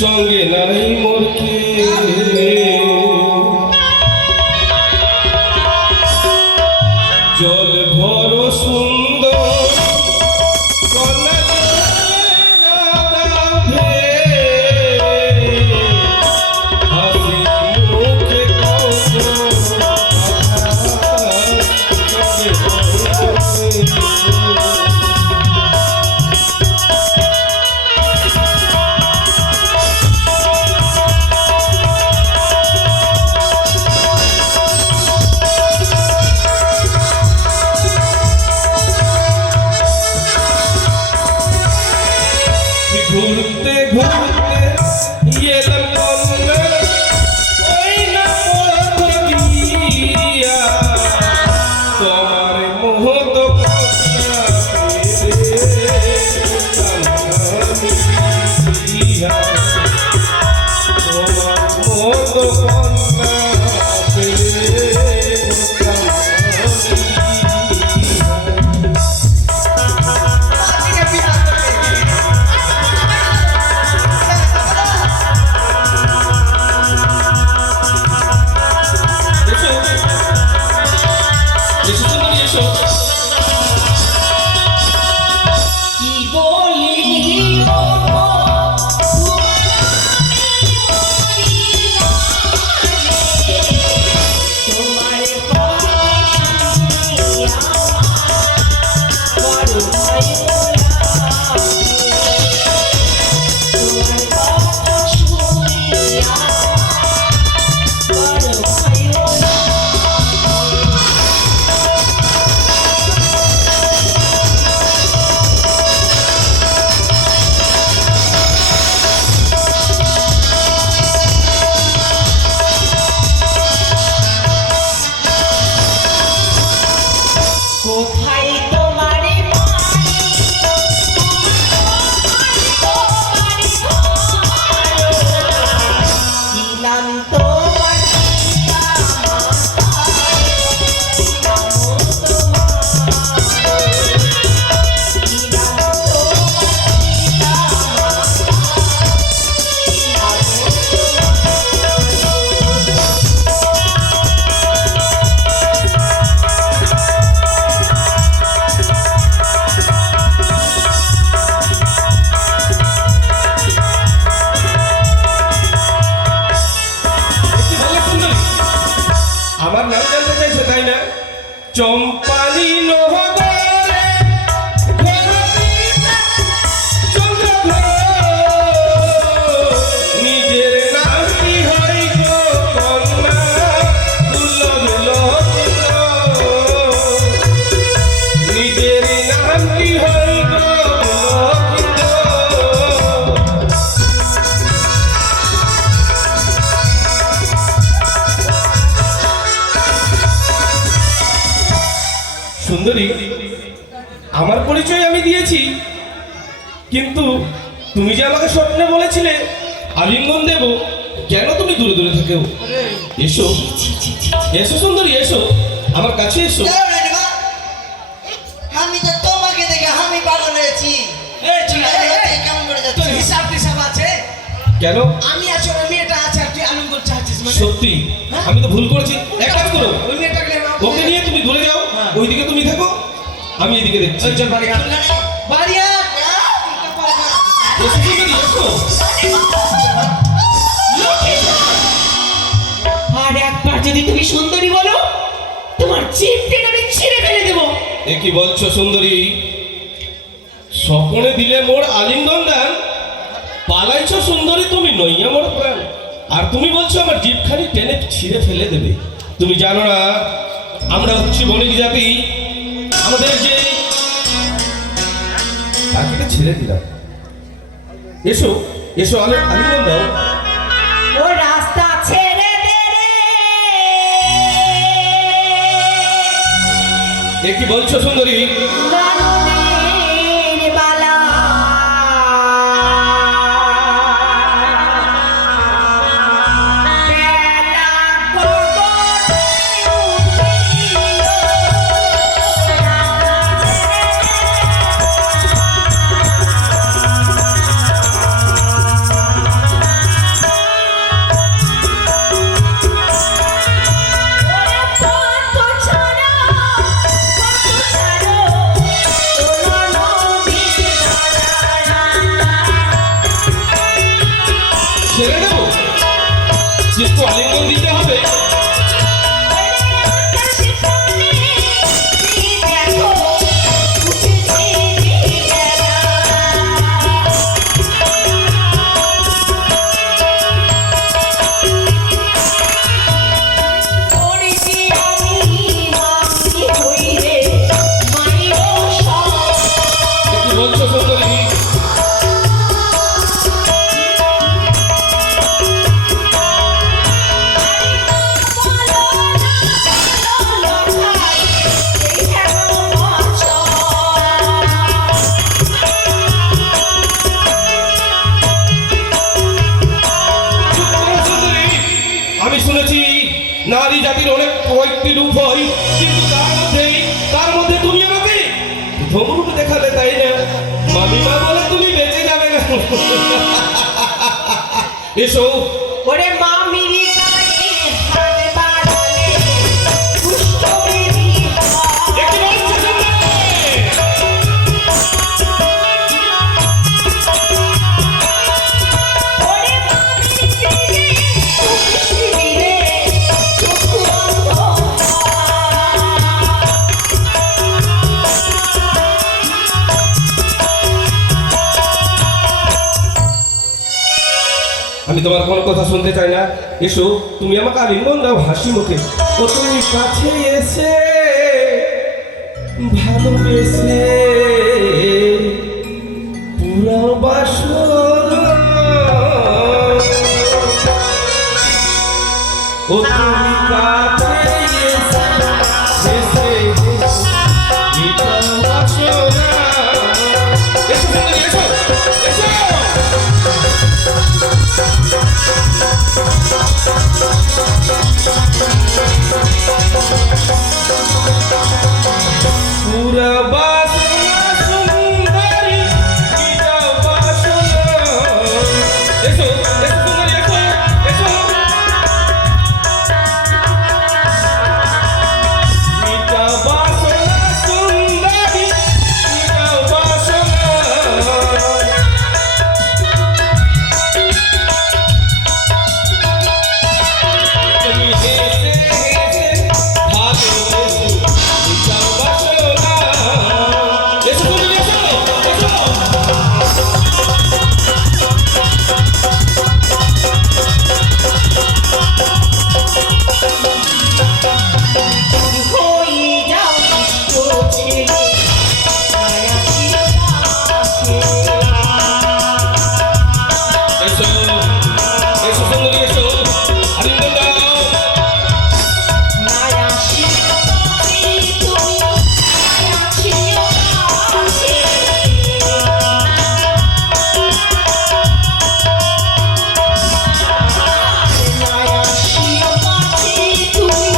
সঙ্গে নাই মোরকে জল ভর সুন্দর হাসি মুখে ঘুরতে ঘুরতে এলাম কন্যা ওই না দিয়া তোমার মোহত কন্যা তোমার মোহত কন্যা আমার নাম জানতে চাইছো তাই না? চম্পালি নহদরে নিজের নাম কি হয় গো কন্যা নিজের নাম কি হয় গো সুন্দরী, আমার পরিচয় আমি দিয়েছি, কিন্তু তুমি যে আমাকে স্বপ্নে বলেছিলে আলিঙ্গন দেব, কেন তুমি দূরে দূরে থাকো? এসো এসো সুন্দরী, এসো আমার কাছে এসো। আমি তো তোমাকে দেখে আমি পাগল হয়েছি। কেমন করে যাচ্ছে? হিসাব টিসাব আছে? কেন? আমি আছি, ওই মেয়েটা আছে, আর তুই আলিঙ্গন চাচ্ছিস মানে? সত্যি আমি তো ভুল করেছি। এক কাজ করো, ওই মেয়েটাকে ওকে নিয়ে তুমি দূরে যাও, ওইদিকে তুমি থাকো, আমি এদিকে দেখছি। চল বাড়ি বাড়িয়া এসো সুন্দরী, এসো। আর একবার যদি তুমি সুন্দরী বলো, তোমার জিভটা আমি ছিঁড়ে ফেলে দেবো। এ কি বলছো সুন্দরী? স্বপনে দিলে মোর আলিঙ্গন দান, পালাইছো সুন্দরী তুমি, নইয়া মোর প্রাণ। আর তুমি বলছো আমার জিভখানি টেনে ছিঁড়ে ফেলে দেবে। তুমি জানো না আমরা হচ্ছি বণিক জাতি, আমাদের যে তাকে ছেড়ে দিলাম। এসো এসো, আলিঙ্গন দাও। ও রাস্তা ছেড়ে দে রে। এ কি বলছো সুন্দরী? গানের বালা বলছো সুন্দরী? আমি শুনেছি নারী জাতির অনেক কয়েকটি রূপ হয়, কিন্তু তার মধ্যে তুমি আমাকে প্রথম রূপে দেখালে, তাই না? মামিমা বলে তুমি বেঁচে যাবে না। এসো। ওরে মামিরি গায়ে হাত বাড়ালে দুষ্ট বেরি হয়। একটি বলছো সুন্দরী? ওরে মামিরি গায়ে খুশি দিলে চক্ষু বন্ধ হয়। আমি তোমার কোনো কথা শুনতে চাই না। এসো, তুমি আমাকে আলিঙ্গন দাও হাসি মুখে। ও তুমি কাছে এসে ভালোবেসে পুরা বাসনা, ও তুমি কাছে এসে এটা বাসনা। এসো সুন্দরী, এসো এসো। পুরা বাসনা সুন্দরী, এটা বাসনা। এসো এসো সুন্দরী, এসো এসো। এটা বাসনা সুন্দরী, এটা বাসনা। তুমি হেসে হেসে ভালোবেসে এটাও বাসনা। এসো তুমি, এসো এসো। হয়ে যাও দুষ্ট ছেলে মায়া চিরকাছে। এসো এসো সুন্দরী, এসো আলিঙ্গন দাও। মায়া চিরকাছে তুমি, মায়া চিরকাছে। মায়া চিরকাছে তুমি,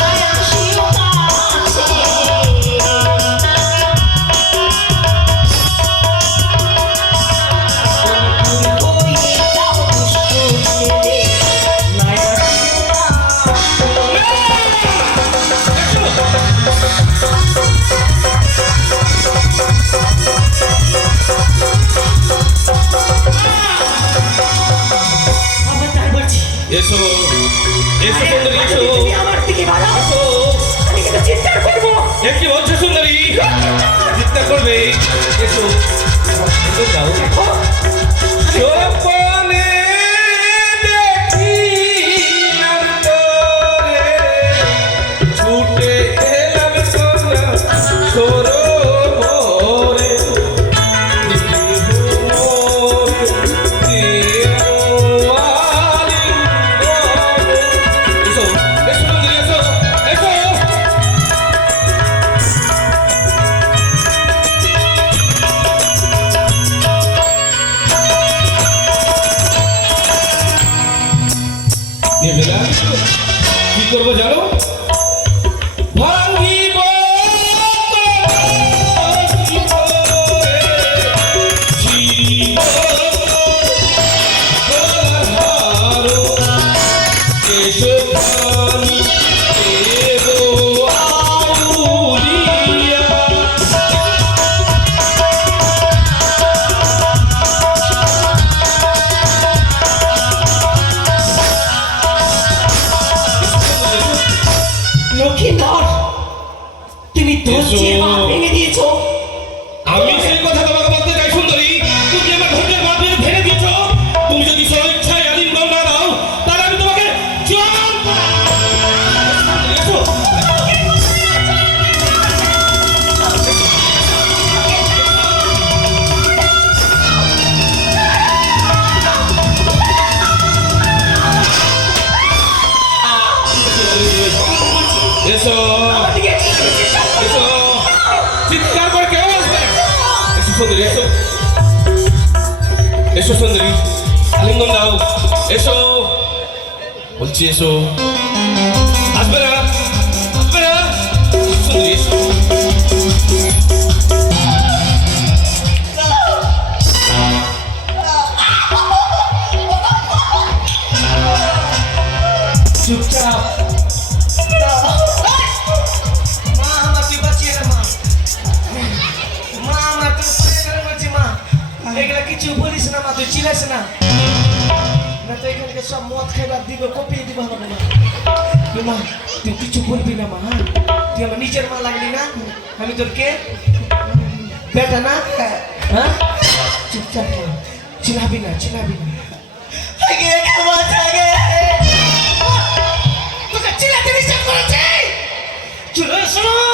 মায়া চিরকাছে। হয়ে যাও দুষ্ট ছেলে মায়া চিরকাছে। আবার তাই বলছি, এসো এসো সুন্দরী, এসো তুমি আমার দিকে বাড়াও, এসো। আমি কিন্তু চিৎকার করবো। একটি বলছো সুন্দরী? চিন্তা করবে। এসো আলিঙ্গন দাও। দেখো, স্বপ্নে দেখিলাম তোরে, ছুটে এলাম সোনা সরোবরে। মোরে দিও আলিঙ্গন। এসো এসো সুন্দরী, এসো এসো। সুন্দরী এসো এসো সুন্দরী আলিঙ্গন দাও এসো বলছি এসো আসবে না সুন্দরী এসো চুপচাপ মা আমার তুই বাঁচিয়ে না মা মা আমার তুই বলছি মা এগুলা কিছু বলিস না মা তুই চিনাস না না তো এখানকে সব মদ খাইবার দিবে কপিয়ে দিব হবে না মা তুই কিছু বলবি না মা হ্যাঁ? তুই আমার নিজের মা লাগলি না আমি তোর কে বেটা না হ্যাঁ চুপচাপ চিনাবি না আগে খাওয়া থাকে তোকে চিনাতে নিষেধ করেছে চলো শোনো